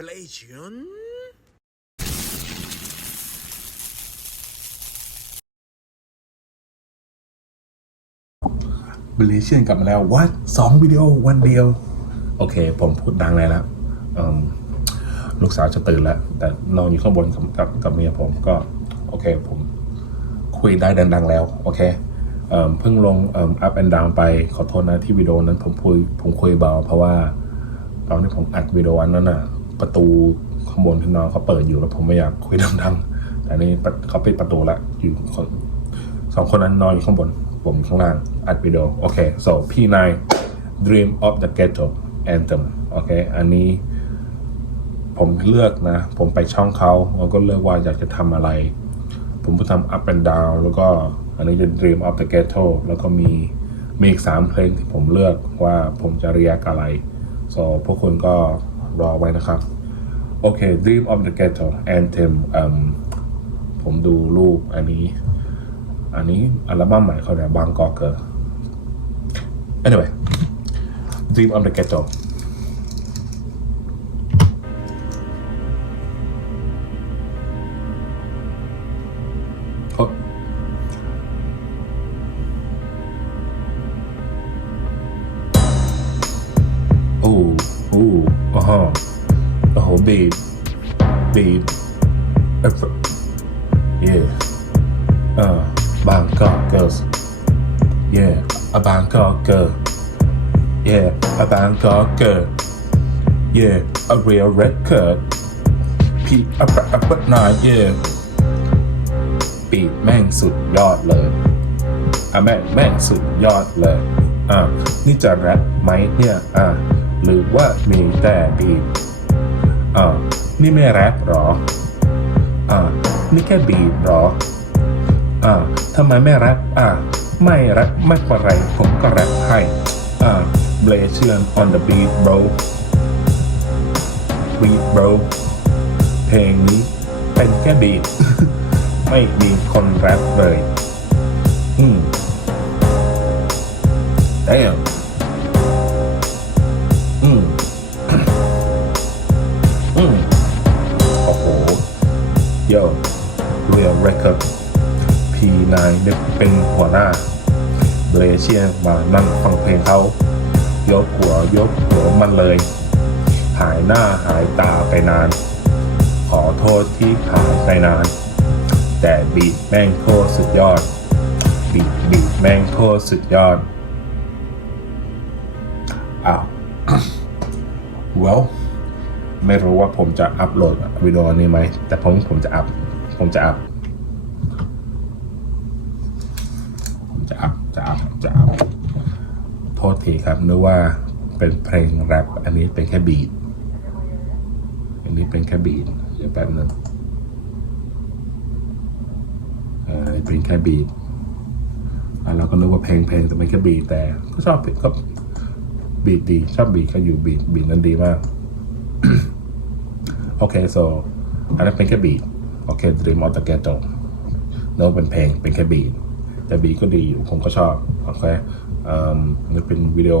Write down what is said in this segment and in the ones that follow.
Blation บริเชียนกลับมาแล้ววัดสองวิดีโอวันเดียว โอเค ผมพูดดังเลยแล้วอืมลูกสาวจะตื่นแล้ว แต่นอนอยู่ข้างบนกับกับกับเมียผมก็ โอเค ผมคุยได้ดังๆแล้ว โอเคเอิ่มเพิ่งลงเอิ่ม up and down ไปขอโทษนะที่วิดีโอนั้นผมคุยผมคุยเบาเพราะว่า ตอนที่ผมอัดวิดีโออันนั้นน่ะ ประตูข้างบนที่น้อนเขาเปิดอยู่แล้วผมไม่อยากคุยดังๆแต่นี่เขาปิดประตูละอยู่คนสองคนนั้นนอนอยู่ข้างบน ผมข้างล่างอัดวิดีโอโอเค so พี่นาย dream of the ghetto anthem โอเค อันนี้ ผมเลือกนะ ผมไปช่องเขาแล้วก็เลือกว่าอยากจะทำอะไร ผมก็ทำ up and down แล้วก็อันนี้จะ dream of the ghetto แล้วก็มีมีอีกสามเพลงที่ผมเลือกว่าผมจะเรียกอะไร so พวกคุณก็ รอไว้นะครับ โอเค dream of the ghetto anthem ผมดูรูปอันนี้ อันนี้อัลบั้มใหม่เขาเนี่ยบางกอกเกอร์ anyway Dream of the Ghetto อ้โอ้โหโอ้โหบีบบีบเอฟ yeah uh Bangkok girls yeah a Bangkok girl yeah a Bangkok girl yeah a real record P up up up nine yeah ปีดแม่งสุดยอดเลยอะแม่งแม่งสุดยอดเลย อะนี่จะแรปไหมเนี่ย อะ หรือว่ามีแต่บีดอะนี่ไม่แรปหรออ่านี่แค่บีบหรออ่าทำไมไม่แรปอ่าไม่แรปไม่เป็นไรผมก็แรปให้อ่าเบลเชียน on the beat bro beat bro เพลงนี้เป็นแค่บีทไม่มีคนแรปเลย Real Record P9 เนี่ยเป็นหัวหน้าเบลเชียมานั่งฟังเพลงเขายกหัวยกหัวมันเลย หายหน้าหายตาไปนาน ขอโทษที่หายไปนาน แต่บีทแม่งโคตรสุดยอด บีทบีทแม่งโคตรสุดยอดอ้าว well ไม่รู้ว่าผมจะอัปโหลดวิดีโอนี้ไหม แต่ผมผมจะอัพ ผมจะอัพ จะอัพจะอัพจะอัพโทษทีครับนึกว่าเป็นเพลงแรปอันนี้เป็นแค่บีทอันนี้เป็นแค่บีทเดี๋ยวแป๊บนึงเออเป็นแค่บีทอะเราก็นึกว่าเพลงเพลงแต่ไม่แค่บีทแต่ก็ชอบก็บีทดีชอบบีทก็อยู่บีทบีทนั้นดีมากโอเค so อันนั้นเป็นแค่บีทโอเค Dream of the Ghetto เนื้อเป็นเพลงเป็นแค่บีท แต่บีก็ดีอยู่ผมก็ชอบโอเคเอ่อนี่เป็นวิดีโอ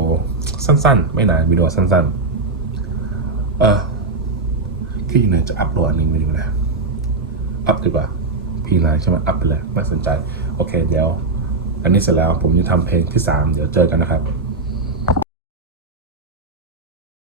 สั้นๆ ไม่นานวิดีโอสั้นๆ เออที่ไหนจะอัพโหลดอันนี้ไปดูนะอัพดีกว่าพี่นายใช่ไหมอัพไปเลยไม่สนใจ โอเค เดี๋ยว อันนี้เสร็จแล้วผมจะทำเพลงที่ 3 เดี๋ยวเจอกันนะครับ